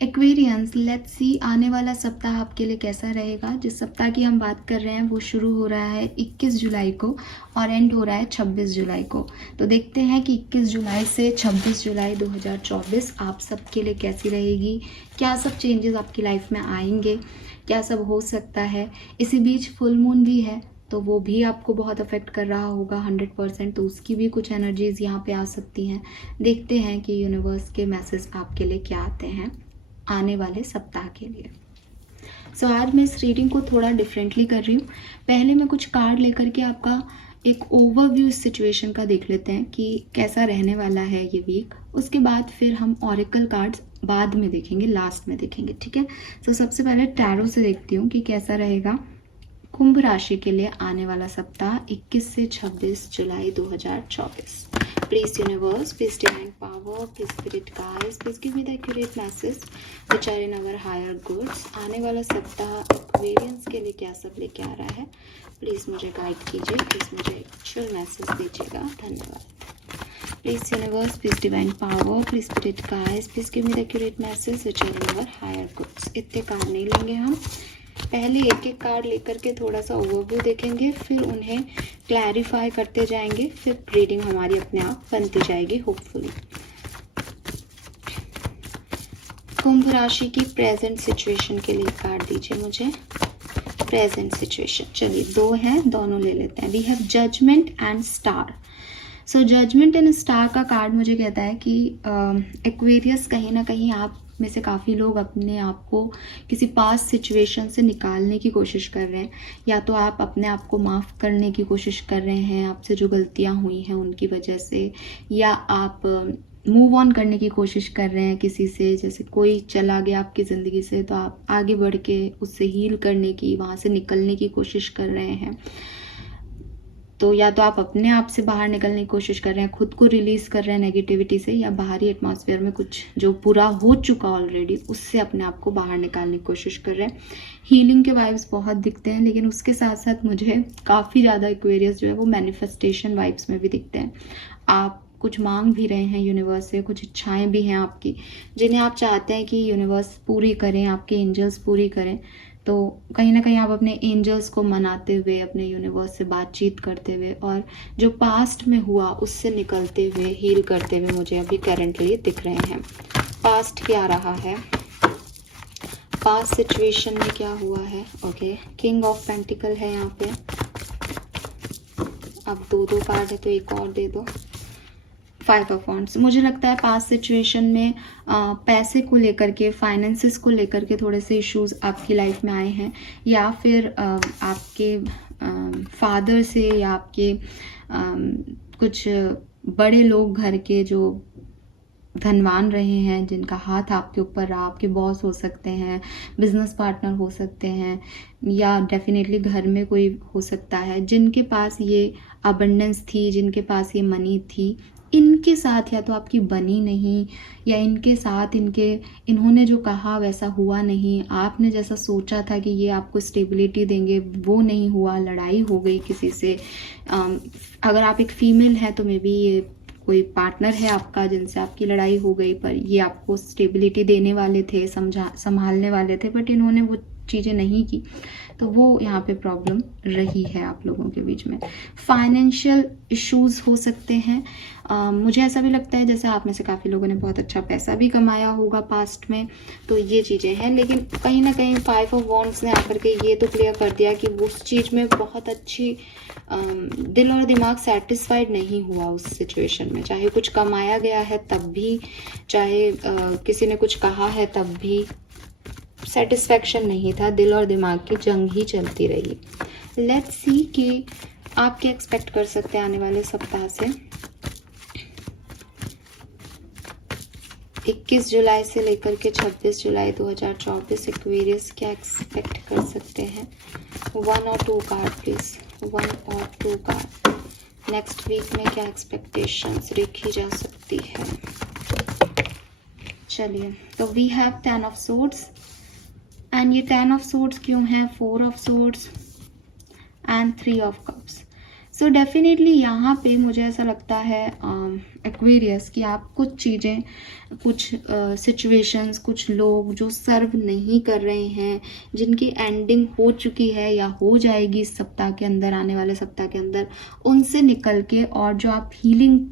Aquarians, let's see आने वाला सप्ताह आपके लिए कैसा रहेगा। जिस सप्ताह की हम बात कर रहे हैं वो शुरू हो रहा है 21 जुलाई को और एंड हो रहा है 26 जुलाई को। तो देखते हैं कि 21 जुलाई से 26 जुलाई 2024 आप सबके लिए कैसी रहेगी, क्या सब चेंजेस आपकी लाइफ में आएंगे, क्या सब हो सकता है। इसी बीच फुल मून भी है तो वो भी आपको बहुत अफेक्ट कर रहा होगा 100%, तो उसकी भी कुछ एनर्जीज यहाँ पे आ सकती हैं। देखते हैं कि यूनिवर्स के मैसेज आपके लिए क्या आते हैं आने वाले सप्ताह के लिए। आज मैं इस रीडिंग को थोड़ा डिफरेंटली कर रही हूँ। पहले मैं कुछ कार्ड लेकर के आपका एक ओवरव्यू इस सिचुएशन का देख लेते हैं कि कैसा रहने वाला है ये वीक। उसके बाद फिर हम ऑरेकल कार्ड्स बाद में देखेंगे, लास्ट में देखेंगे, ठीक है। सबसे पहले टैरो से देखती हूँ कि कैसा रहेगा कुंभ राशि के लिए आने वाला सप्ताह 21 से 26 जुलाई 2024। Please universe, please divine power, please spirit guides, please give me the accurate message which are in our higher goods. आने वाला सप्ताह एक्वेरियंस के लिए क्या सब लेके आ रहा है, प्लीज मुझे गाइड कीजिए, प्लीज मुझे एक्चुअल मैसेज दीजिएगा। धन्यवाद। Please universe, please divine power, please spirit guides, please give me the accurate message which are in our higher goods. इतने कार्ड नहीं लेंगे हम, पहले एक एक कार्ड लेकर के थोड़ा सा ओवरव्यू देखेंगे, फिर उन्हें क्लैरिफाई करते जाएंगे, फिर रीडिंग हमारी अपने आप बनती जाएगी होपफुली। कुंभ राशि की प्रेजेंट सिचुएशन के लिए कार्ड दीजिए मुझे। प्रेजेंट सिचुएशन, चलिए दो हैं, दोनों ले लेते हैं। We have judgement and star. Judgement and star का कार्ड मुझे कहता है कि एक्वेरियस कहीं ना कहीं आप में से काफ़ी लोग अपने आप को किसी पास्ट सिचुएशन से निकालने की कोशिश कर रहे हैं, या तो आप अपने आप को माफ़ करने की कोशिश कर रहे हैं आपसे जो गलतियां हुई हैं उनकी वजह से, या आप मूव ऑन करने की कोशिश कर रहे हैं किसी से। जैसे कोई चला गया आपकी ज़िंदगी से तो आप आगे बढ़ के उससे हील करने की, वहाँ से निकलने की कोशिश कर रहे हैं। तो या तो आप अपने आप से बाहर निकलने की कोशिश कर रहे हैं, खुद को रिलीज कर रहे हैं नेगेटिविटी से, या बाहरी एटमॉस्फेयर में कुछ जो पूरा हो चुका ऑलरेडी उससे अपने आप को बाहर निकालने की कोशिश कर रहे हैं। हीलिंग के वाइब्स बहुत दिखते हैं, लेकिन उसके साथ साथ मुझे काफ़ी ज़्यादा एक्वेरियस जो है वो मैनिफेस्टेशन वाइब्स में भी दिखते हैं। आप कुछ मांग भी रहे हैं यूनिवर्स से, कुछ इच्छाएं भी हैं आपकी जिन्हें आप चाहते हैं कि यूनिवर्स पूरी करें, आपके एंजल्स पूरी करें। तो कहीं ना कहीं आप अपने एंजल्स को मनाते हुए, अपने यूनिवर्स से बातचीत करते हुए और जो पास्ट में हुआ उससे निकलते हुए, हील करते हुए मुझे अभी करंटली दिख रहे हैं। पास्ट क्या रहा है, पास्ट सिचुएशन में क्या हुआ है। ओके, किंग ऑफ पेंटिकल है यहाँ पे। अब दो दो कार्ड है तो एक और दे दो। 5 ऑफ वॉन्ड्स। मुझे लगता है पास्ट सिचुएशन में पैसे को लेकर के, फाइनेंसेस को लेकर के थोड़े से इश्यूज आपकी लाइफ में आए हैं, या फिर आपके फादर से या आपके कुछ बड़े लोग घर के जो धनवान रहे हैं, जिनका हाथ आपके ऊपर रहा, आपके बॉस हो सकते हैं, बिजनेस पार्टनर हो सकते हैं, या डेफिनेटली घर में कोई हो सकता है जिनके पास ये अबंडेंस थी, जिनके पास ये मनी थी, इनके साथ या तो आपकी बनी नहीं, या इनके साथ इन्होंने जो कहा वैसा हुआ नहीं, आपने जैसा सोचा था कि ये आपको स्टेबिलिटी देंगे वो नहीं हुआ, लड़ाई हो गई किसी से। अगर आप एक फीमेल हैं तो मे बी ये कोई पार्टनर है आपका जिनसे आपकी लड़ाई हो गई, पर ये आपको स्टेबिलिटी देने वाले थे, संभालने वाले थे, बट इन्होंने वो चीज़ें नहीं की, तो वो यहाँ पे प्रॉब्लम रही है आप लोगों के बीच में। फाइनेंशियल इश्यूज हो सकते हैं। मुझे ऐसा भी लगता है जैसे आप में से काफ़ी लोगों ने बहुत अच्छा पैसा भी कमाया होगा पास्ट में, तो ये चीज़ें हैं। लेकिन कहीं ना कहीं 5 ऑफ वॉन्ड्स ने आकर के ये तो क्लियर कर दिया कि उस चीज़ में बहुत अच्छी दिल और दिमाग सेटिस्फाइड नहीं हुआ उस सिचुएशन में, चाहे कुछ कमाया गया है तब भी, चाहे किसी ने कुछ कहा है तब भी सेटिस्फैक्शन नहीं था, दिल और दिमाग की जंग ही चलती रही। लेट्स सी कि आप क्या एक्सपेक्ट कर सकते हैं आने वाले सप्ताह से। 21 जुलाई से लेकर के 26 जुलाई 2024 एक्वेरियस क्या एक्सपेक्ट कर सकते हैं। 1 और 2 कार्ड प्लीज, 1 और 2 कार्ड। नेक्स्ट वीक में क्या एक्सपेक्टेशंस रखी जा सकती है। चलिए, तो we have 10 of swords, and ये 10 ऑफ सोर्ड्स क्यों है, 4 of swords and 3 of cups. So definitely यहाँ पे मुझे ऐसा लगता है एक्वेरियस कि आप कुछ चीज़ें, कुछ सिचुएशंस, कुछ लोग जो सर्व नहीं कर रहे हैं, जिनकी एंडिंग हो चुकी है या हो जाएगी इस सप्ताह के अंदर, आने वाले सप्ताह के अंदर, उनसे निकल के और जो आप हीलिंग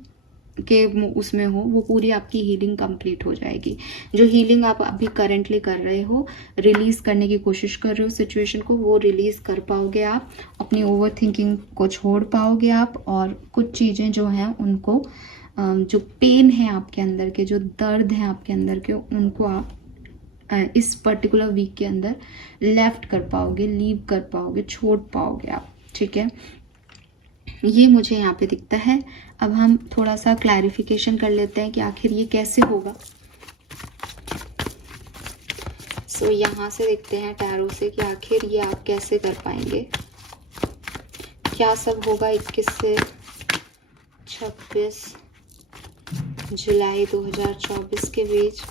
के उसमें हो, वो पूरी आपकी हीलिंग कंप्लीट हो जाएगी। जो हीलिंग आप अभी करेंटली कर रहे हो, रिलीज़ करने की कोशिश कर रहे हो सिचुएशन को, वो रिलीज़ कर पाओगे आप, अपनी ओवर थिंकिंग को छोड़ पाओगे आप, और कुछ चीज़ें जो हैं उनको, जो पेन है आपके अंदर के, जो दर्द हैं आपके अंदर के, उनको आप इस पर्टिकुलर वीक के अंदर लेफ्ट कर पाओगे, लीव कर पाओगे, छोड़ पाओगे आप। ठीक है, ये मुझे यहाँ पे दिखता है। अब हम थोड़ा सा क्लैरिफिकेशन कर लेते हैं कि आखिर ये कैसे होगा। सो यहाँ से देखते हैं टैरो से कि आखिर ये आप कैसे कर पाएंगे, क्या सब होगा 21 से 26 जुलाई 2024 के बीच।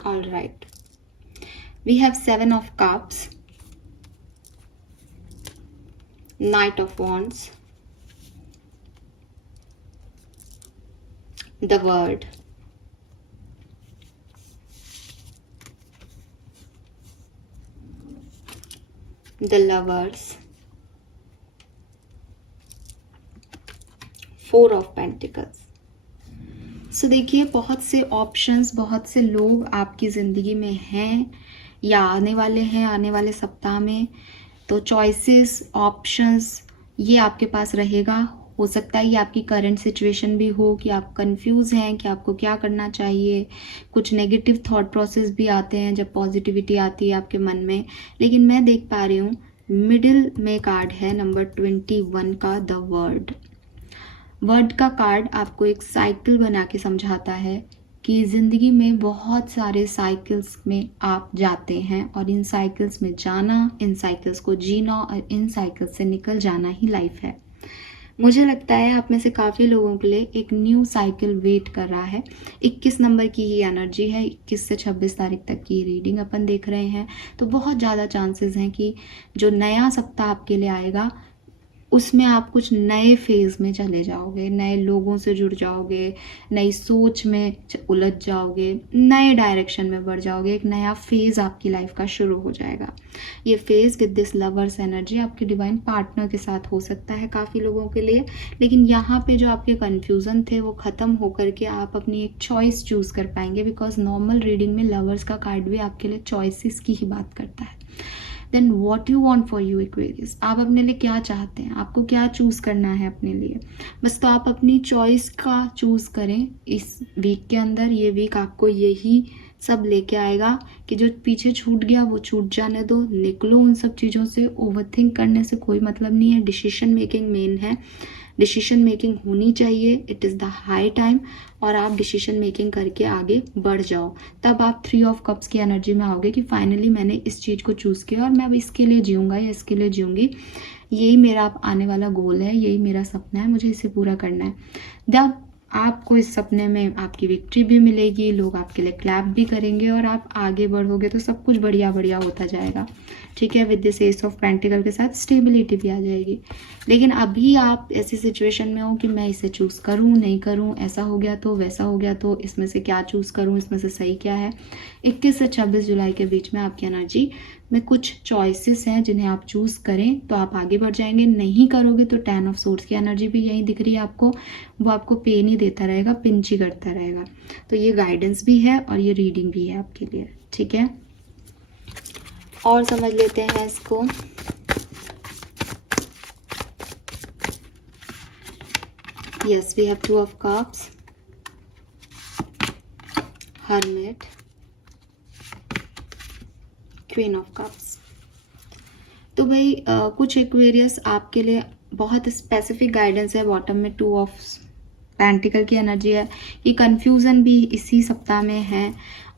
All right, we have 7 of cups, Knight of Wands, the World, the Lovers, 4 of Pentacles। सो देखिए, बहुत से ऑप्शंस, बहुत से लोग आपकी ज़िंदगी में हैं या आने वाले हैं आने वाले सप्ताह में। तो चॉइसेस, ऑप्शंस, ये आपके पास रहेगा। हो सकता है ये आपकी करंट सिचुएशन भी हो कि आप कंफ्यूज हैं कि आपको क्या करना चाहिए। कुछ नेगेटिव थॉट प्रोसेस भी आते हैं जब पॉजिटिविटी आती है आपके मन में। लेकिन मैं देख पा रही हूँ मिडिल में कार्ड है नंबर 21 का, द वर्ड का कार्ड आपको एक साइकिल बना के समझाता है कि ज़िंदगी में बहुत सारे साइकिल्स में आप जाते हैं, और इन साइकिल्स में जाना, इन साइकिल्स को जीना और इन साइकिल्स से निकल जाना ही लाइफ है। मुझे लगता है आप में से काफ़ी लोगों के लिए एक न्यू साइकिल वेट कर रहा है। 21 नंबर की ही एनर्जी है, 21 से 26 तारीख तक की रीडिंग अपन देख रहे हैं। तो बहुत ज़्यादा चांसेस हैं कि जो नया सप्ताह आपके लिए आएगा उसमें आप कुछ नए फेज़ में चले जाओगे, नए लोगों से जुड़ जाओगे, नई सोच में उलझ जाओगे, नए डायरेक्शन में बढ़ जाओगे। एक नया फेज़ आपकी लाइफ का शुरू हो जाएगा। ये phase with this lovers energy आपके डिवाइन पार्टनर के साथ हो सकता है काफ़ी लोगों के लिए। लेकिन यहाँ पे जो आपके कन्फ्यूज़न थे वो ख़त्म होकर के आप अपनी एक चॉइस चूज़ कर पाएंगे, बिकॉज नॉर्मल रीडिंग में लवर्स का कार्ड भी आपके लिए चॉइसेस की ही बात करता है। Then what you want for you Aquarius, आप अपने लिए क्या चाहते हैं, आपको क्या चूज़ करना है अपने लिए। बस तो आप अपनी चॉइस का चूज़ करें इस वीक के अंदर। ये वीक आपको यही सब लेके आएगा कि जो पीछे छूट गया वो छूट जाने दो, निकलो उन सब चीज़ों से। ओवरथिंक करने से कोई मतलब नहीं है। डिसीजन मेकिंग मेन है, डिसीजन मेकिंग होनी चाहिए। It is the high time, और आप डिसीजन मेकिंग करके आगे बढ़ जाओ। तब आप 3 ऑफ कप्स की एनर्जी में आओगे कि फाइनली मैंने इस चीज़ को चूज़ किया और मैं अब इसके लिए जीऊँगा या इसके लिए जीऊँगी। यही मेरा आने वाला गोल है, यही मेरा सपना है, मुझे इसे पूरा करना है। जब आपको इस सपने में आपकी विक्ट्री भी मिलेगी, लोग आपके लिए क्लैप भी करेंगे और आप आगे बढ़ोगे तो सब कुछ बढ़िया बढ़िया होता जाएगा। ठीक है, with this S of pentacle के साथ स्टेबिलिटी भी आ जाएगी। लेकिन अभी आप ऐसी सिचुएशन में हो कि मैं इसे चूज़ करूँ नहीं करूँ, ऐसा हो गया तो वैसा हो गया तो इसमें से क्या चूज़ करूँ, इसमें से सही क्या है। 21 से 26 जुलाई के बीच में आपकी एनर्जी में कुछ चॉइसेस हैं जिन्हें आप चूज़ करें तो आप आगे बढ़ जाएंगे। नहीं करोगे तो 10 ऑफ सोर्ड्स की एनर्जी भी यही दिख रही है आपको, वो आपको पेन ही देता रहेगा, पिंच ही करता रहेगा। तो ये गाइडेंस भी है और ये रीडिंग भी है आपके लिए। ठीक है, और समझ लेते हैं इसको। Yes, we have 2 of cups, hermit, queen of cups. तो भाई कुछ एक्वेरियस आपके लिए बहुत स्पेसिफिक गाइडेंस है। बॉटम में 2 ऑफ पेंटिकल की एनर्जी है। ये कन्फ्यूज़न भी इसी सप्ताह में है,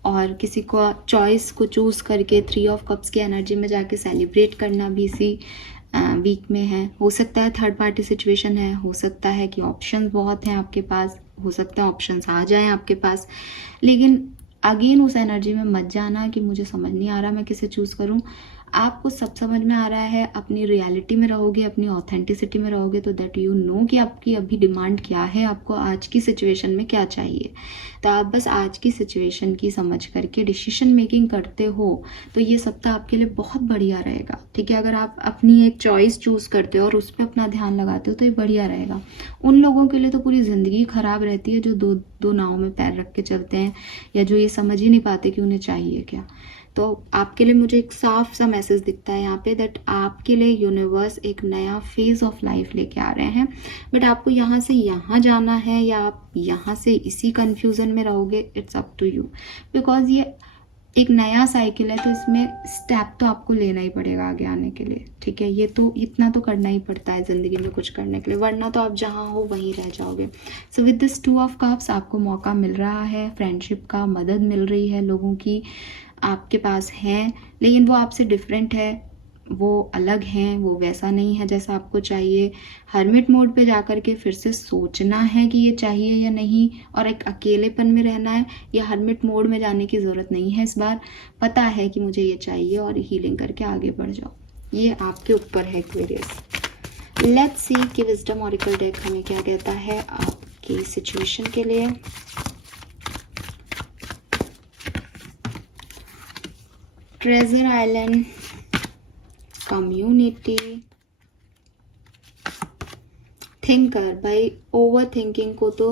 और किसी को चॉइस को चूज़ करके 3 ऑफ कप्स की एनर्जी में जाके सेलिब्रेट करना भी इसी वीक में है। हो सकता है थर्ड पार्टी सिचुएशन है, हो सकता है कि ऑप्शंस बहुत हैं आपके पास, हो सकता है ऑप्शंस आ जाएं आपके पास, लेकिन अगेन उस एनर्जी में मत जाना कि मुझे समझ नहीं आ रहा मैं किसे चूज़ करूं। आपको सब समझ में आ रहा है, अपनी रियलिटी में रहोगे, अपनी ऑथेंटिसिटी में रहोगे, तो दैट यू नो कि आपकी अभी डिमांड क्या है, आपको आज की सिचुएशन में क्या चाहिए। तो आप बस आज की सिचुएशन की समझ करके डिसीजन मेकिंग करते हो तो ये सप्ताह आपके लिए बहुत बढ़िया रहेगा। ठीक है, अगर आप अपनी एक चॉइस चूज़ करते हो और उस पर अपना ध्यान लगाते हो तो ये बढ़िया रहेगा। उन लोगों के लिए तो पूरी ज़िंदगी ख़राब रहती है जो दो दो नाव में पैर रख के चलते हैं, या जो ये समझ ही नहीं पाते कि उन्हें चाहिए क्या। तो आपके लिए मुझे एक साफ सा मैसेज दिखता है यहाँ पे, दैट आपके लिए यूनिवर्स एक नया फेज ऑफ लाइफ लेके आ रहे हैं, बट आपको यहाँ से यहाँ जाना है या आप यहाँ से इसी कंफ्यूजन में रहोगे, it's up to you. Because ये एक नया साइकिल है तो इसमें स्टेप तो आपको लेना ही पड़ेगा आगे आने के लिए। ठीक है, ये तो इतना तो करना ही पड़ता है ज़िंदगी में कुछ करने के लिए, वरना तो आप जहाँ हो वहीं रह जाओगे। So with this 2 of cups आपको मौका मिल रहा है फ्रेंडशिप का, मदद मिल रही है लोगों की आपके पास हैं, लेकिन वो आपसे डिफरेंट है, वो अलग हैं, वो वैसा नहीं है जैसा आपको चाहिए। हर्मिट मोड पे जाकर के फिर से सोचना है कि ये चाहिए या नहीं, और एक अकेलेपन में रहना है, या हर्मिट मोड में जाने की ज़रूरत नहीं है। इस बार पता है कि मुझे ये चाहिए और हीलिंग करके आगे बढ़ जाओ। ये आपके ऊपर है एक्वेरियस। लेट्स सी कि विजडम ऑरिकल डेक हमें क्या कहता है आपकी सिचुएशन के लिए। Treasure island, community, thinker. भाई ओवर थिंकिंग को तो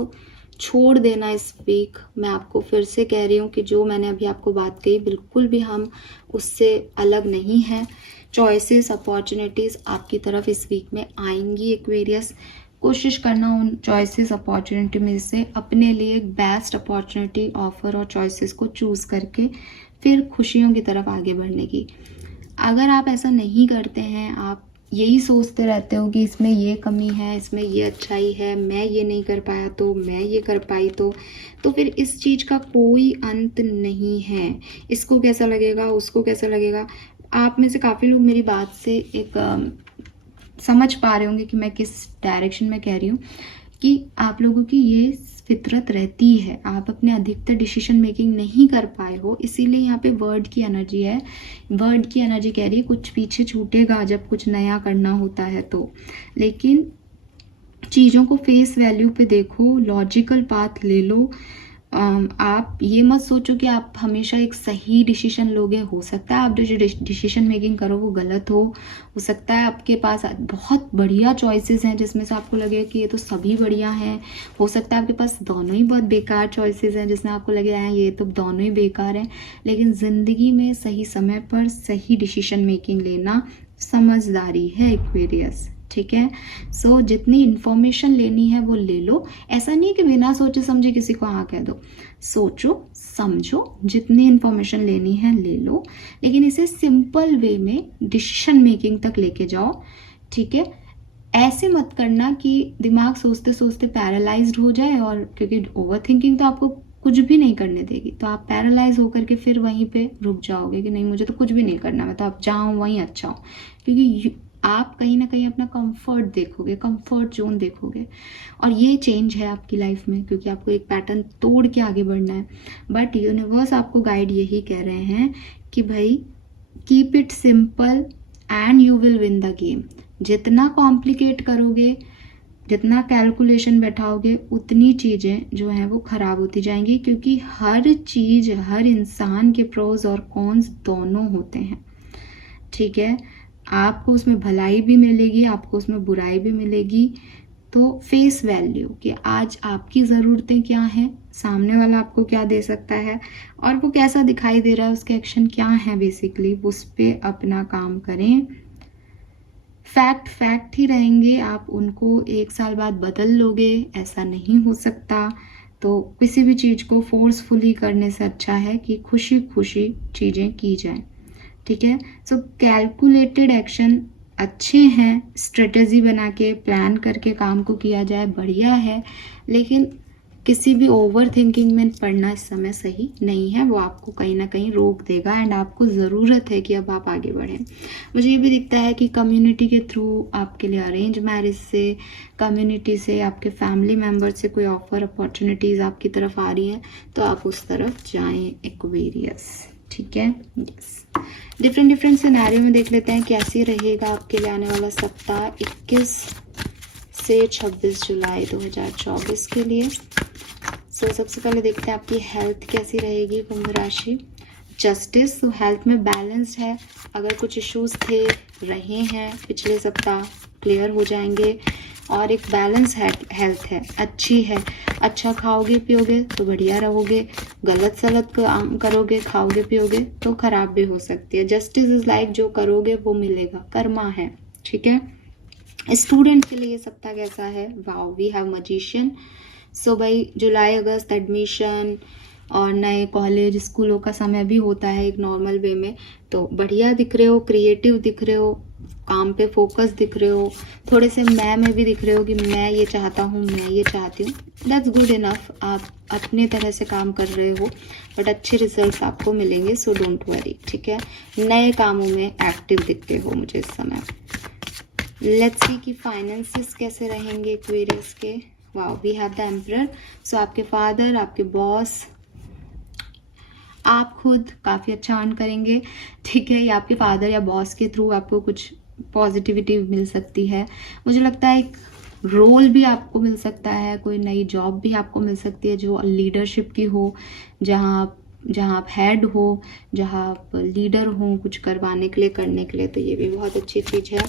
छोड़ देना इस वीक। मैं आपको फिर से कह रही हूँ कि जो मैंने अभी आपको बात कही बिल्कुल भी हम उससे अलग नहीं है। चॉइसेस, अपॉर्चुनिटीज़ आपकी तरफ इस वीक में आएंगी एक्वेरियस। कोशिश करना उन चॉइसेस अपॉर्चुनिटी में से अपने लिए एक बेस्ट अपॉर्चुनिटी ऑफर और चॉइसेस को चूज़ करके फिर खुशियों की तरफ आगे बढ़ने की। अगर आप ऐसा नहीं करते हैं, आप यही सोचते रहते हो कि इसमें ये कमी है, इसमें ये अच्छाई है, मैं ये नहीं कर पाया तो मैं ये कर पाई तो फिर इस चीज़ का कोई अंत नहीं है। इसको कैसा लगेगा, उसको कैसा लगेगा। आप में से काफ़ी लोग मेरी बात से एक समझ पा रहे होंगे कि मैं किस डायरेक्शन में कह रही हूँ, कि आप लोगों की ये फितरत रहती है, आप अपने अधिकतर डिसीजन मेकिंग नहीं कर पाए हो, इसीलिए यहाँ पे वर्ड की एनर्जी है। वर्ड की एनर्जी कह रही है कुछ पीछे छूटेगा जब कुछ नया करना होता है तो। लेकिन चीज़ों को फेस वैल्यू पे देखो, लॉजिकल पाथ ले लो। आप ये मत सोचो कि आप हमेशा एक सही डिसीजन लोगे। हो सकता है आप जो डिसीजन मेकिंग करो वो गलत हो सकता है आपके पास बहुत बढ़िया चॉइसेस हैं जिसमें से आपको लगे कि ये तो सभी बढ़िया हैं। हो सकता है आपके पास दोनों ही बहुत बेकार चॉइसेस हैं जिसमें आपको लगे ये तो दोनों ही बेकार हैं। लेकिन ज़िंदगी में सही समय पर सही डिसीजन मेकिंग लेना समझदारी है एक्वेरियस। ठीक है, सो जितनी इन्फॉर्मेशन लेनी है वो ले लो। ऐसा नहीं कि बिना सोचे समझे किसी को हाँ कह दो। सोचो समझो, जितनी इन्फॉर्मेशन लेनी है ले लो, लेकिन इसे सिंपल वे में डिसीजन मेकिंग तक लेके जाओ। ठीक है, ऐसे मत करना कि दिमाग सोचते सोचते पैरालाइज्ड हो जाए, और क्योंकि ओवर थिंकिंग तो आपको कुछ भी नहीं करने देगी, तो आप पैरालाइज होकर के फिर वहीं पे रुक जाओगे कि नहीं मुझे तो कुछ भी नहीं करना, मैं तो अब जहाँ हूँ वहीं अच्छा हूँ। क्योंकि आप कहीं ना कहीं अपना कंफर्ट देखोगे, कंफर्ट जोन देखोगे, और ये चेंज है आपकी लाइफ में क्योंकि आपको एक पैटर्न तोड़ के आगे बढ़ना है। बट यूनिवर्स आपको गाइड यही कह रहे हैं कि भाई keep it simple and you will win the game. जितना कॉम्प्लिकेट करोगे, जितना कैलकुलेशन बैठाओगे, उतनी चीज़ें जो हैं वो ख़राब होती जाएंगी, क्योंकि हर चीज़, हर इंसान के प्रोज और कॉन्स दोनों होते हैं। ठीक है, आपको उसमें भलाई भी मिलेगी, आपको उसमें बुराई भी मिलेगी। तो फेस वैल्यू कि आज आपकी ज़रूरतें क्या हैं, सामने वाला आपको क्या दे सकता है, और वो कैसा दिखाई दे रहा है, उसके एक्शन क्या हैं, बेसिकली उस पर अपना काम करें। फैक्ट फैक्ट ही रहेंगे, आप उनको 1 साल बाद बदल लोगे, ऐसा नहीं हो सकता। तो किसी भी चीज़ को फोर्सफुली करने से अच्छा है कि खुशी खुशी चीज़ें की जाएं। ठीक है, सो कैलकुलेटेड एक्शन अच्छे हैं, स्ट्रेटजी बना के प्लान करके काम को किया जाए बढ़िया है, लेकिन किसी भी ओवर थिंकिंग में पढ़ना इस समय सही नहीं है, वो आपको कहीं ना कहीं रोक देगा एंड आपको ज़रूरत है कि अब आप आगे बढ़ें। मुझे ये भी दिखता है कि कम्युनिटी के थ्रू आपके लिए अरेंज मैरिज से, कम्युनिटी से, आपके फैमिली मेम्बर से कोई ऑफर अपॉर्चुनिटीज़ आपकी तरफ आ रही हैं, तो आप उस तरफ जाएं एक्वेरियस। ठीक है, यस। डिफरेंट सिनेरियो में देख लेते हैं कैसी रहेगा आपके लिए आने वाला सप्ताह 21 से 26 जुलाई 2024 के लिए। सबसे पहले देखते हैं आपकी हेल्थ कैसी रहेगी कुंभ राशि। जस्टिस, तो हेल्थ में बैलेंस्ड है। अगर कुछ इश्यूज थे रहे हैं पिछले सप्ताह, क्लियर हो जाएंगे और एक बैलेंस हेल्थ है, अच्छी है। अच्छा खाओगे पियोगे तो बढ़िया रहोगे, गलत सलत करोगे खाओगे पियोगे तो खराब भी हो सकती है। जस्टिस इज लाइक जो करोगे वो मिलेगा, कर्मा है। ठीक है, स्टूडेंट के लिए सप्ताह कैसा है? Wow, we have magician. So भाई जुलाई अगस्त एडमिशन और नए कॉलेज स्कूलों का समय भी होता है एक नॉर्मल वे में, तो बढ़िया दिख रहे हो, क्रिएटिव दिख रहे हो, काम पे फोकस दिख रहे हो, थोड़े से मैं में भी दिख रहे हो कि मैं ये चाहता हूँ, मैं ये चाहती हूँ। दैट्स गुड इनफ, आप अपने तरह से काम कर रहे हो बट अच्छे रिजल्ट आपको मिलेंगे, सो डोंट वरी। ठीक है, नए कामों में एक्टिव दिखते हो मुझे इस समय। लेट्स सी कि फाइनेंसेस कैसे रहेंगे एक्वेरियस के। Wow, we have the emperor. So आपके फादर, आपके बॉस, आप खुद काफ़ी अच्छा अर्न करेंगे। ठीक है, या आपके फादर या बॉस के थ्रू आपको कुछ पॉजिटिविटी मिल सकती है। मुझे लगता है एक रोल भी आपको मिल सकता है, कोई नई जॉब भी आपको मिल सकती है जो लीडरशिप की हो, जहाँ आप हेड हो, जहाँ आप लीडर हो कुछ करवाने के लिए, करने के लिए, तो ये भी बहुत अच्छी चीज़ है।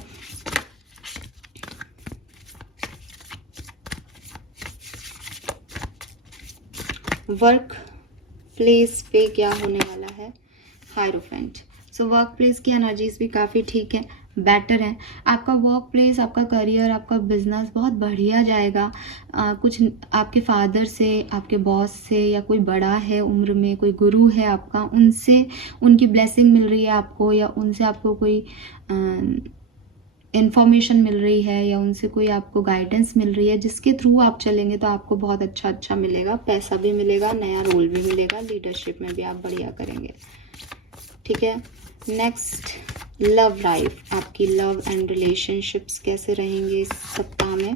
वर्क प्लेस पे क्या होने वाला है? हायरोफेंट। सो वर्क प्लेस की एनर्जीज भी काफ़ी ठीक है, बेटर है। आपका वर्क प्लेस, आपका करियर, आपका बिजनेस बहुत बढ़िया जाएगा। कुछ आपके फादर से, आपके बॉस से, या कोई बड़ा है उम्र में, कोई गुरु है आपका, उनसे उनकी ब्लेसिंग मिल रही है आपको, या उनसे आपको कोई इन्फॉर्मेशन मिल रही है, या उनसे कोई आपको गाइडेंस मिल रही है, जिसके थ्रू आप चलेंगे तो आपको बहुत अच्छा मिलेगा। पैसा भी मिलेगा, नया रोल भी मिलेगा, लीडरशिप में भी आप बढ़िया करेंगे। ठीक है, नेक्स्ट लव लाइफ, आपकी लव एंड रिलेशनशिप्स कैसे रहेंगे इस सप्ताह में?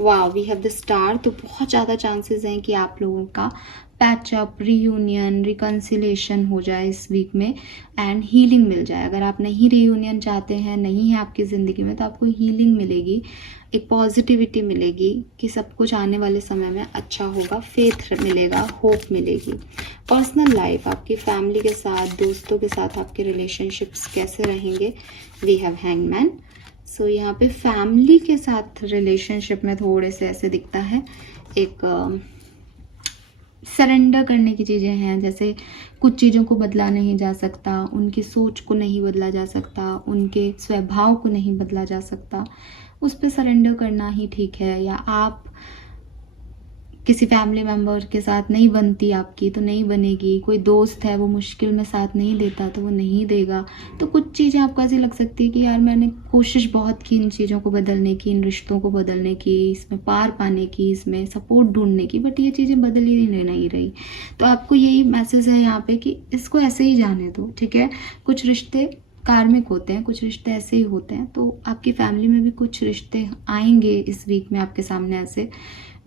वाह, वी हैव द स्टार। तो बहुत ज़्यादा चांसेस हैं कि आप लोगों का पैचअप, रीयूनियन, रिकन्सिलेशन हो जाए इस वीक में एंड हीलिंग मिल जाए। अगर आप नहीं रीयूनियन चाहते हैं, नहीं है आपकी ज़िंदगी में, तो आपको हीलिंग मिलेगी, एक पॉजिटिविटी मिलेगी कि सब कुछ आने वाले समय में अच्छा होगा, फेथ मिलेगा, होप मिलेगी। पर्सनल लाइफ, आपकी फैमिली के साथ, दोस्तों के साथ आपके रिलेशनशिप्स कैसे रहेंगे? We have hangman. सो यहाँ पे फैमिली के साथ रिलेशनशिप में थोड़े से ऐसे दिखता है, एक सरेंडर करने की चीज़ें हैं, जैसे कुछ चीज़ों को बदला नहीं जा सकता, उनकी सोच को नहीं बदला जा सकता, उनके स्वभाव को नहीं बदला जा सकता, उस पर सरेंडर करना ही ठीक है। या आप किसी फैमिली मेम्बर के साथ नहीं बनती आपकी तो नहीं बनेगी, कोई दोस्त है वो मुश्किल में साथ नहीं देता तो वो नहीं देगा। तो कुछ चीज़ें आपको ऐसी लग सकती है कि यार मैंने कोशिश बहुत की इन चीज़ों को बदलने की, इन रिश्तों को बदलने की, इसमें पार पाने की, इसमें सपोर्ट ढूंढने की, बट ये चीज़ें बदल ही नहीं रही। तो आपको यही मैसेज है यहाँ पे कि इसको ऐसे ही जाने दो। ठीक है, कुछ रिश्ते कार्मिक होते हैं, कुछ रिश्ते ऐसे ही होते हैं, तो आपकी फैमिली में भी कुछ रिश्ते आएंगे इस वीक में आपके सामने ऐसे,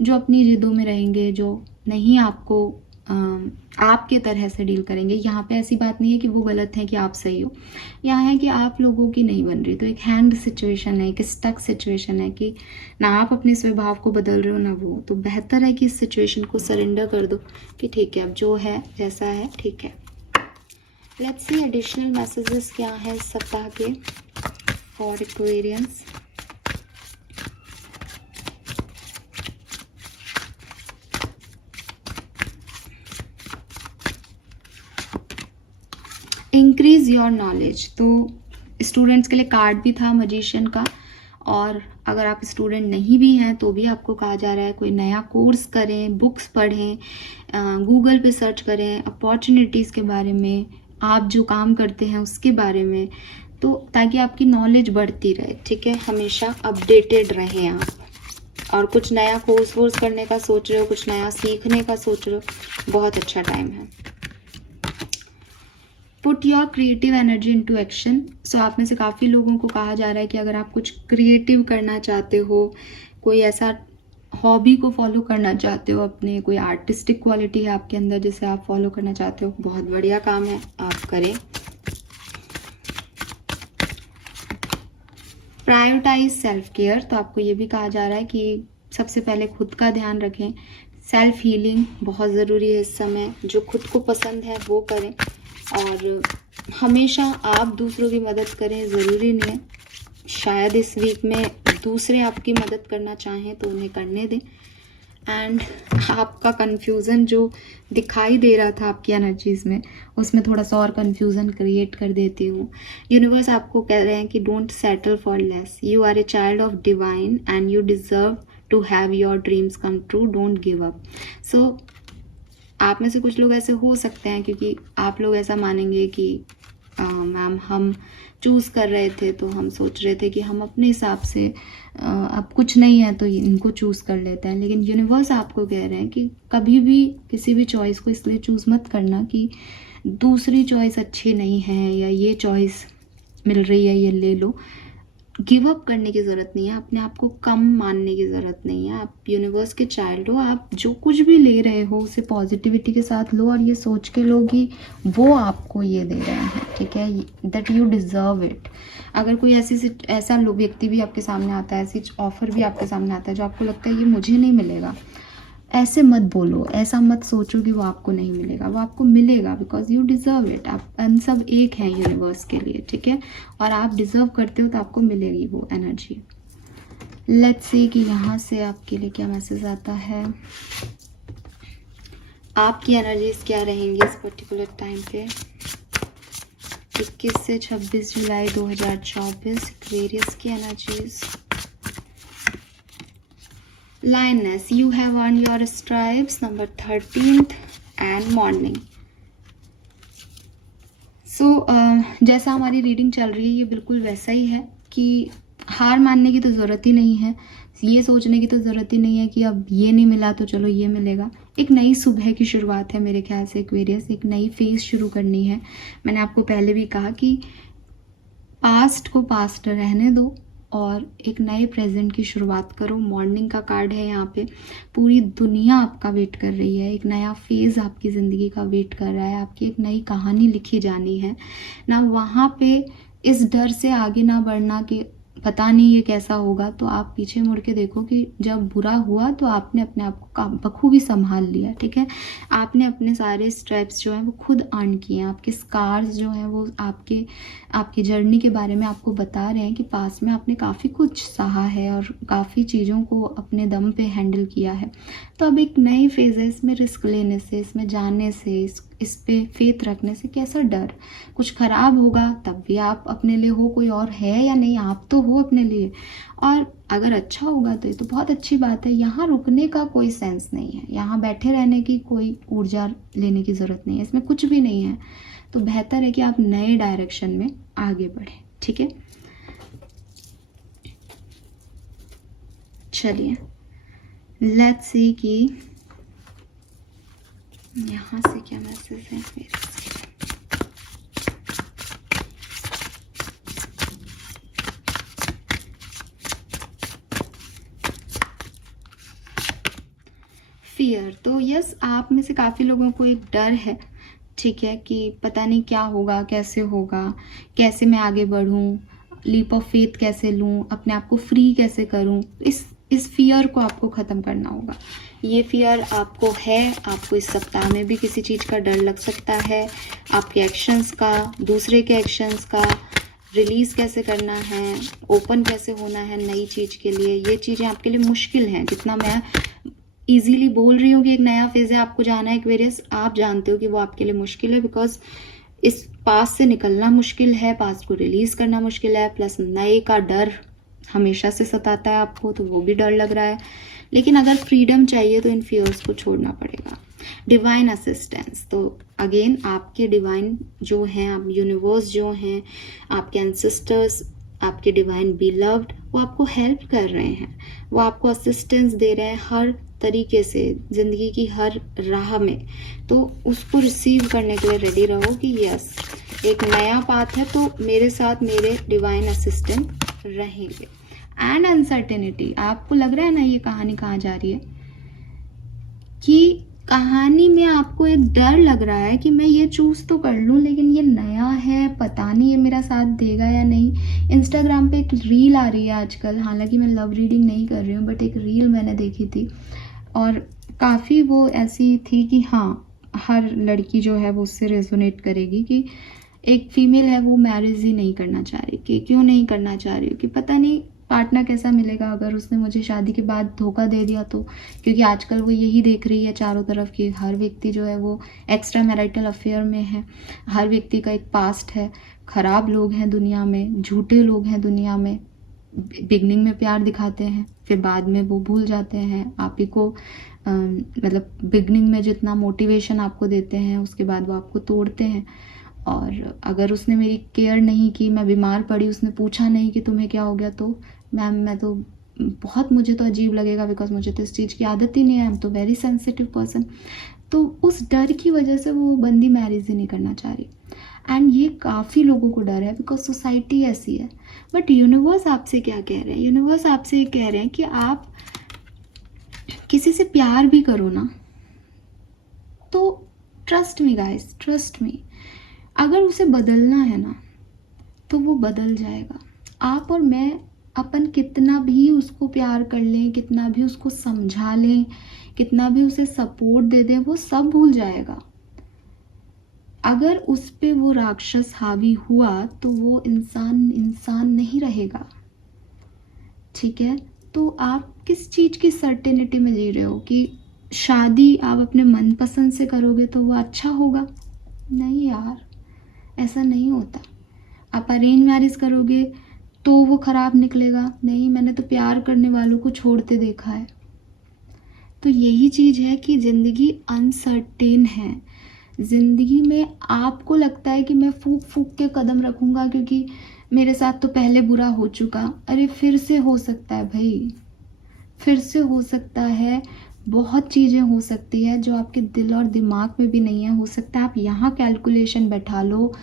जो अपनी जिद्दों में रहेंगे, जो नहीं आपको आपके तरह से डील करेंगे। यहाँ पे ऐसी बात नहीं है कि वो गलत है कि आप सही हो, यहाँ है कि आप लोगों की नहीं बन रही, तो एक हैंग सिचुएशन है, एक स्टक सिचुएशन है कि ना आप अपने स्वभाव को बदल रहे हो ना वो। तो बेहतर है कि इस सिचुएशन को सरेंडर कर दो कि ठीक है अब जो है जैसा है ठीक है। लेट्स सी एडिशनल मैसेजेस क्या है इस सप्ताह के for Aquarians. Increase your knowledge, तो स्टूडेंट्स के लिए कार्ड भी था मजिशियन का, और अगर आप स्टूडेंट नहीं भी हैं तो भी आपको कहा जा रहा है कोई नया कोर्स करें, बुक्स पढ़ें, गूगल पे सर्च करें अपॉर्चुनिटीज़ के बारे में, आप जो काम करते हैं उसके बारे में, तो ताकि आपकी नॉलेज बढ़ती रहे। ठीक है, हमेशा अपडेटेड रहें आप, और कुछ नया कोर्स करने का सोच रहे हो, कुछ नया सीखने का सोच रहे हो, बहुत अच्छा टाइम है। Put your creative energy into action. So आप में से काफ़ी लोगों को कहा जा रहा है कि अगर आप कुछ क्रिएटिव करना चाहते हो, कोई ऐसा हॉबी को फॉलो करना चाहते हो, अपने कोई आर्टिस्टिक क्वालिटी है आपके अंदर जिसे आप फॉलो करना चाहते हो, बहुत बढ़िया काम है, आप करें। Prioritise self care. तो आपको ये भी कहा जा रहा है कि सबसे पहले खुद का ध्यान रखें। सेल्फ हीलिंग बहुत ज़रूरी है इस समय। जो खुद को पसंद है वो करें, और हमेशा आप दूसरों की मदद करें, ज़रूरी नहीं है। शायद इस वीक में दूसरे आपकी मदद करना चाहें तो उन्हें करने दें। एंड आपका कन्फ्यूज़न जो दिखाई दे रहा था आपकी एनर्जीज़ में, उसमें थोड़ा सा और कन्फ्यूज़न क्रिएट कर देती हूँ। यूनिवर्स आपको कह रहे हैं कि don't settle for less, you are a child of divine and you deserve to have your dreams come true, don't give up. So आप में से कुछ लोग ऐसे हो सकते हैं, क्योंकि आप लोग ऐसा मानेंगे कि मैम हम चूज़ कर रहे थे तो हम सोच रहे थे कि हम अपने हिसाब से अब कुछ नहीं है तो इनको चूज़ कर लेते हैं। लेकिन यूनिवर्स आपको कह रहे हैं कि कभी भी किसी भी चॉइस को इसलिए चूज़ मत करना कि दूसरी चॉइस अच्छी नहीं है या ये चॉइस मिल रही है ये ले लो। गिव अप करने की ज़रूरत नहीं है, अपने आप को कम मानने की ज़रूरत नहीं है। आप यूनिवर्स के चाइल्ड हो, आप जो कुछ भी ले रहे हो उसे पॉजिटिविटी के साथ लो, और ये सोच के लो कि वो आपको ये दे रहे हैं, ठीक है, दैट यू डिज़र्व इट। अगर कोई ऐसा व्यक्ति भी आपके सामने आता है, ऐसी ऑफ़र भी आपके सामने आता है जो आपको लगता है ये मुझे नहीं मिलेगा, ऐसे मत बोलो, ऐसा मत सोचो कि वो आपको नहीं मिलेगा, वो आपको मिलेगा, बिकॉज यू डिज़र्व इट। आप हम सब एक हैं यूनिवर्स के लिए, ठीक है, और आप डिज़र्व करते हो तो आपको मिलेगी वो एनर्जी। लेट्स सी कि यहाँ से आपके लिए क्या मैसेज आता है, आपकी एनर्जीज क्या रहेंगी इस पर्टिकुलर टाइम पे। 21 से 26 जुलाई 2024 एक्वेरियस की energies. Lioness, you have earned your stripes, number 13th and morning. So जैसा हमारी रीडिंग चल रही है ये बिल्कुल वैसा ही है कि हार मानने की तो ज़रूरत ही नहीं है, ये सोचने की तो ज़रूरत ही नहीं है कि अब ये नहीं मिला तो चलो ये मिलेगा। एक नई सुबह की शुरुआत है मेरे ख्याल से एक्वेरियस, एक नई फेज़ शुरू करनी है। मैंने आपको पहले भी कहा कि पास्ट को पास्ट रहने दो और एक नए प्रेजेंट की शुरुआत करो। मॉर्निंग का कार्ड है यहाँ पे, पूरी दुनिया आपका वेट कर रही है, एक नया फेज़ आपकी ज़िंदगी का वेट कर रहा है, आपकी एक नई कहानी लिखी जानी है ना। वहाँ पे इस डर से आगे ना बढ़ना कि पता नहीं ये कैसा होगा, तो आप पीछे मुड़ के देखो कि जब बुरा हुआ तो आपने अपने आप को बखूबी संभाल लिया, ठीक है। आपने अपने सारे स्टेप्स जो हैं वो खुद अर्न किए हैं। आपके स्कार्स जो हैं वो आपकी जर्नी के बारे में आपको बता रहे हैं कि पास में आपने काफ़ी कुछ सहा है और काफ़ी चीज़ों को अपने दम पे हैंडल किया है। तो अब एक नई फेज़ है, इसमें रिस्क लेने से, इसमें जाने से, इस पे फेथ रखने से कैसा डर। कुछ ख़राब होगा तब भी आप अपने लिए हो, कोई और है या नहीं, आप तो हो अपने लिए, और अगर अच्छा होगा तो ये तो बहुत अच्छी बात है। यहाँ रुकने का कोई सेंस नहीं है, यहाँ बैठे रहने की कोई ऊर्जा लेने की ज़रूरत नहीं है, इसमें कुछ भी नहीं है। तो बेहतर है कि आप नए डायरेक्शन में आगे बढ़ें, ठीक है। चलिए लेट्स सी कि यहाँ से क्या मैसेज है मेरे से। फियर, तो यस, आप में से काफ़ी लोगों को एक डर है, ठीक है, कि पता नहीं क्या होगा, कैसे होगा, कैसे मैं आगे बढ़ूँ, लीप ऑफ फेथ कैसे लूँ, अपने आप को फ्री कैसे करूँ। इस फियर को आपको ख़त्म करना होगा। ये फियर आपको है, आपको इस सप्ताह में भी किसी चीज़ का डर लग सकता है, आपके एक्शंस का, दूसरे के एक्शंस का, रिलीज़ कैसे करना है, ओपन कैसे होना है नई चीज़ के लिए। ये चीज़ें आपके लिए मुश्किल हैं। जितना मैं इजीली बोल रही हूँ कि एक नया फेज़ है, आपको जाना है एक्वेरियस, आप जानते हो कि वो आपके लिए मुश्किल है, बिकॉज इस पास से निकलना मुश्किल है, पास को रिलीज़ करना मुश्किल है, प्लस नए का डर हमेशा से सताता है आपको, तो वो भी डर लग रहा है। लेकिन अगर फ्रीडम चाहिए तो इन फियर्स को छोड़ना पड़ेगा। डिवाइन असिस्टेंस, तो अगेन आपके डिवाइन जो हैं, आप यूनिवर्स जो हैं, आपके एंसेस्टर्स आपके डिवाइन बिलव्ड, वो आपको हेल्प कर रहे हैं, वो आपको असिस्टेंस दे रहे हैं हर तरीके से ज़िंदगी की हर राह में। तो उसको रिसीव करने के लिए रेडी रहो कि यस, एक नया पाथ है, तो मेरे साथ मेरे डिवाइन असिस्टेंट रहेंगे। एंड अनसर्टेनिटी, आपको लग रहा है ना ये कहानी कहाँ जा रही है, कि कहानी में आपको एक डर लग रहा है कि मैं ये चूज़ तो कर लूँ लेकिन ये नया है, पता नहीं ये मेरा साथ देगा या नहीं। इंस्टाग्राम पे एक रील आ रही है आजकल, हालांकि मैं लव रीडिंग नहीं कर रही हूँ, बट एक रील मैंने देखी थी और काफ़ी वो ऐसी थी कि हाँ, हर लड़की जो है वो उससे रेजोनेट करेगी कि एक फीमेल है वो मैरिज ही नहीं करना चाह रही। कि क्यों नहीं करना चाह रही हो, कि पता नहीं पार्टनर कैसा मिलेगा अगर उसने मुझे शादी के बाद धोखा दे दिया तो। क्योंकि आजकल वो यही देख रही है चारों तरफ कि हर व्यक्ति जो है वो एक्स्ट्रा मैरिटल अफेयर में है, हर व्यक्ति का एक पास्ट है, खराब लोग हैं दुनिया में, झूठे लोग हैं दुनिया में, बिगनिंग में प्यार दिखाते हैं फिर बाद में वो भूल जाते हैं आप ही को। मतलब बिगनिंग में जितना मोटिवेशन आपको देते हैं उसके बाद वो आपको तोड़ते हैं। और अगर उसने मेरी केयर नहीं की, मैं बीमार पड़ी, उसने पूछा नहीं कि तुम्हें क्या हो गया, तो मैम मैं तो बहुत, मुझे तो अजीब लगेगा बिकॉज मुझे तो इस चीज़ की आदत ही नहीं है, आई एम तो वेरी सेंसिटिव पर्सन। तो उस डर की वजह से वो बंदी मैरिज ही नहीं करना चाह रही। एंड ये काफ़ी लोगों को डर है बिकॉज सोसाइटी ऐसी है। बट यूनिवर्स आपसे क्या कह रहे हैं, यूनिवर्स आपसे ये कह रहे हैं कि आप किसी से प्यार भी करो ना तो trust me guys, trust me, अगर उसे बदलना है ना तो वो बदल जाएगा। आप और मैं अपन कितना भी उसको प्यार कर लें, कितना भी उसको समझा लें, कितना भी उसे सपोर्ट दे दें, वो सब भूल जाएगा। अगर उस पे वो राक्षस हावी हुआ तो वो इंसान नहीं रहेगा। ठीक है, तो आप किस चीज़ की सर्टेनिटी में जी रहे हो कि शादी आप अपने मनपसंद से करोगे तो वो अच्छा होगा? नहीं यार, ऐसा नहीं होता। आप अरेंज मैरिज करोगे तो वो ख़राब निकलेगा? नहीं, मैंने तो प्यार करने वालों को छोड़ते देखा है। तो यही चीज़ है कि ज़िंदगी अनसर्टेन है। ज़िंदगी में आपको लगता है कि मैं फूक फूक के कदम रखूँगा क्योंकि मेरे साथ तो पहले बुरा हो चुका। अरे फिर से हो सकता है भाई, फिर से हो सकता है, बहुत चीज़ें हो सकती है जो आपके दिल और दिमाग में भी नहीं है। हो सकता है आप यहाँ कैलकुलेशन बैठा लो,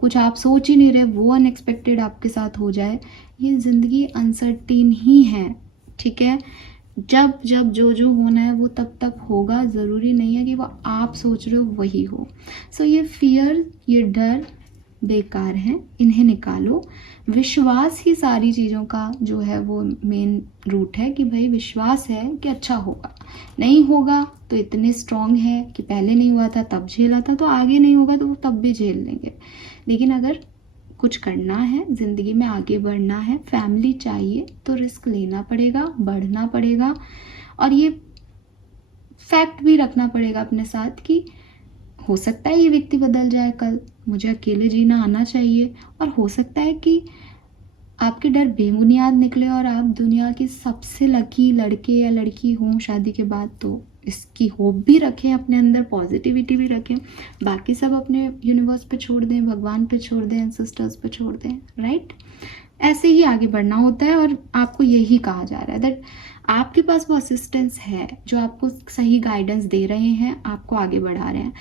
कुछ आप सोच ही नहीं रहे वो अनएक्सपेक्टेड आपके साथ हो जाए। ये ज़िंदगी अनसर्टेन ही है, ठीक है। जब जब जो होना है वो तब तब होगा, ज़रूरी नहीं है कि वो आप सोच रहे हो वही हो। सो ये फियर, ये डर बेकार हैं, इन्हें निकालो। विश्वास ही सारी चीज़ों का जो है वो मेन रूट है कि भाई विश्वास है कि अच्छा होगा। नहीं होगा तो इतने स्ट्रांग है कि पहले नहीं हुआ था तब झेला था, तो आगे नहीं होगा तो तब भी झेल लेंगे। लेकिन अगर कुछ करना है ज़िंदगी में, आगे बढ़ना है, फैमिली चाहिए, तो रिस्क लेना पड़ेगा, बढ़ना पड़ेगा। और ये फैक्ट भी रखना पड़ेगा अपने साथ कि हो सकता है ये व्यक्ति बदल जाए कल, मुझे अकेले जीना आना चाहिए। और हो सकता है कि आपके डर बेबुनियाद निकले और आप दुनिया के सबसे लकी लड़के या लड़की हों शादी के बाद। तो इसकी होप भी रखें अपने अंदर, पॉजिटिविटी भी रखें, बाकी सब अपने यूनिवर्स पे छोड़ दें, भगवान पे छोड़ दें, एंसेस्टर्स पे छोड़ दें, राइट। ऐसे ही आगे बढ़ना होता है। और आपको यही कहा जा रहा है दैट आपके पास वो असिस्टेंस है जो आपको सही गाइडेंस दे रहे हैं, आपको आगे बढ़ा रहे हैं।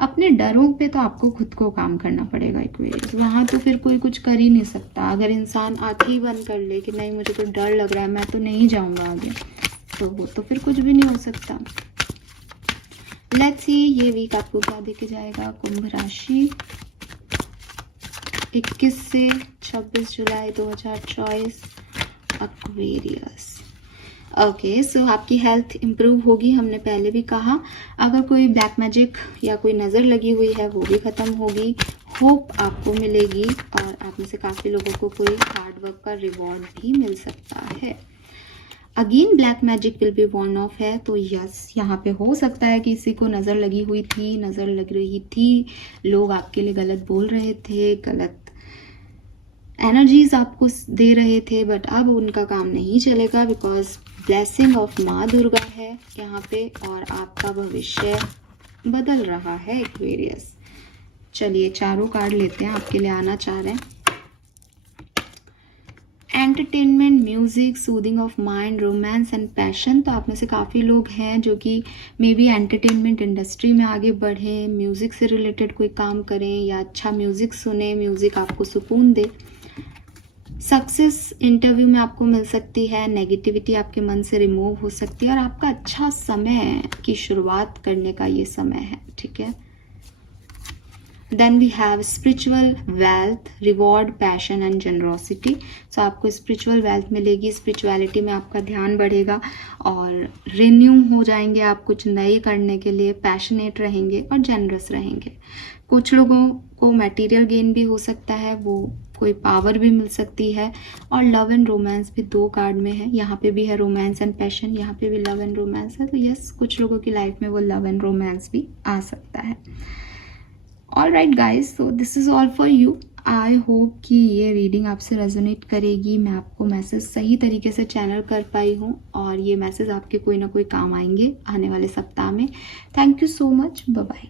अपने डरों पे तो आपको खुद को काम करना पड़ेगा एक्वेरियस, वहाँ तो फिर कोई कुछ कर ही नहीं सकता। अगर इंसान आंखें ही बंद कर ले कि नहीं मुझे तो डर लग रहा है, मैं तो नहीं जाऊँगा आगे, तो वो तो फिर कुछ भी नहीं हो सकता। लेट्स सी ये वीक आपको क्या देके जाएगा। कुंभ राशि 21 से 26 जुलाई 2024, एक्वेरियस। ओके, सो आपकी हेल्थ इम्प्रूव होगी, हमने पहले भी कहा। अगर कोई ब्लैक मैजिक या कोई नज़र लगी हुई है वो भी ख़त्म होगी, होप आपको मिलेगी और आप में से काफ़ी लोगों को कोई हार्ड वर्क का रिवॉर्ड भी मिल सकता है। Again black magic will be Warne of है, तो यस यहाँ पे हो सकता है कि किसी को नज़र लगी हुई थी, नज़र लग रही थी, लोग आपके लिए गलत बोल रहे थे, गलत एनर्जीज आपको दे रहे थे, बट अब उनका काम नहीं चलेगा बिकॉज ब्लेसिंग ऑफ माँ दुर्गा है यहाँ पे और आपका भविष्य बदल रहा है एक्वेरियस। चलिए चारों कार्ड लेते हैं, आपके लिए आना चाह रहे हैं। Entertainment, music, soothing of mind, romance and passion. तो आप में से काफ़ी लोग हैं जो कि मे बी एंटरटेनमेंट इंडस्ट्री में आगे बढ़ें, म्यूज़िक से रिलेटेड कोई काम करें या अच्छा म्यूज़िक सुने, म्यूज़िक आपको सुकून दे। सक्सेस इंटरव्यू में आपको मिल सकती है, नेगेटिविटी आपके मन से रिमूव हो सकती है और आपका अच्छा समय की शुरुआत करने का ये समय है, ठीक है। Then we have spiritual wealth, reward, passion and generosity. So आपको स्पिरिचुअल वेल्थ मिलेगी, स्पिरिचुअलिटी में आपका ध्यान बढ़ेगा और रिन्यू हो जाएंगे आप कुछ नए करने के लिए, पैशनेट रहेंगे और जनरस रहेंगे। कुछ लोगों को मटेरियल गेन भी हो सकता है, वो कोई पावर भी मिल सकती है। और लव एंड रोमांस भी 2 कार्ड में है, यहाँ पे भी है रोमांस एंड पैशन, यहाँ पे भी लव एंड रोमांस है। तो यस, कुछ लोगों की लाइफ में वो लव एंड रोमांस भी आ सकता है। All right guys, so this is all for you. I hope कि ये रीडिंग आपसे रेजोनेट करेगी, मैं आपको मैसेज सही तरीके से चैनल कर पाई हूँ और ये मैसेज आपके कोई ना कोई काम आएंगे आने वाले सप्ताह में। Thank you so much, bye bye.